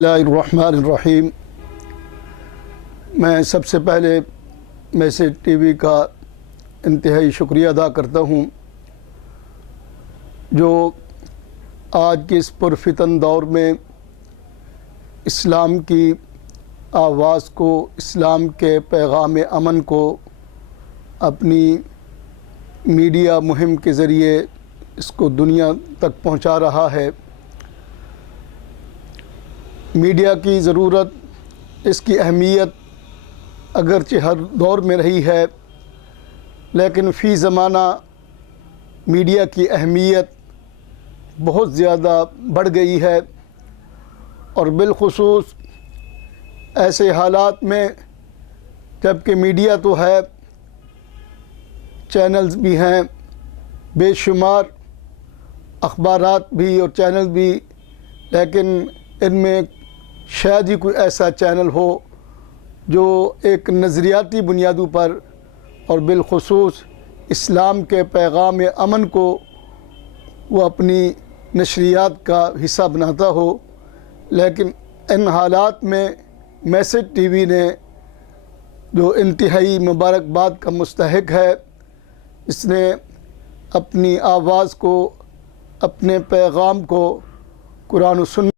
اللہ الرحمن الرحیم۔ میں سب سے پہلے میسج ٹی وی کا انتہائی شکریہ ادا کرتا ہوں جو آج کے اس پرفتن دور میں اسلام کی آواز کو، اسلام کے پیغام امن کو اپنی میڈیا مہم کے ذریعے اس کو دنیا تک پہنچا رہا ہے۔ میڈیا کی ضرورت، اس کی اہمیت اگرچہ ہر دور میں رہی ہے، لیکن فی زمانہ میڈیا کی اہمیت بہت زیادہ بڑھ گئی ہے، اور بالخصوص ایسے حالات میں جب کہ میڈیا تو ہے، چینلز بھی ہیں بے شمار، اخبارات بھی اور چینل بھی، لیکن ان میں شاید ہی کوئی ایسا چینل ہو جو ایک نظریاتی بنیادوں پر اور بالخصوص اسلام کے پیغام امن کو وہ اپنی نشریات کا حصہ بناتا ہو۔ لیکن ان حالات میں میسج ٹی وی نے جو انتہائی مبارکباد کا مستحق ہے، اس نے اپنی آواز کو، اپنے پیغام کو قرآن و سنت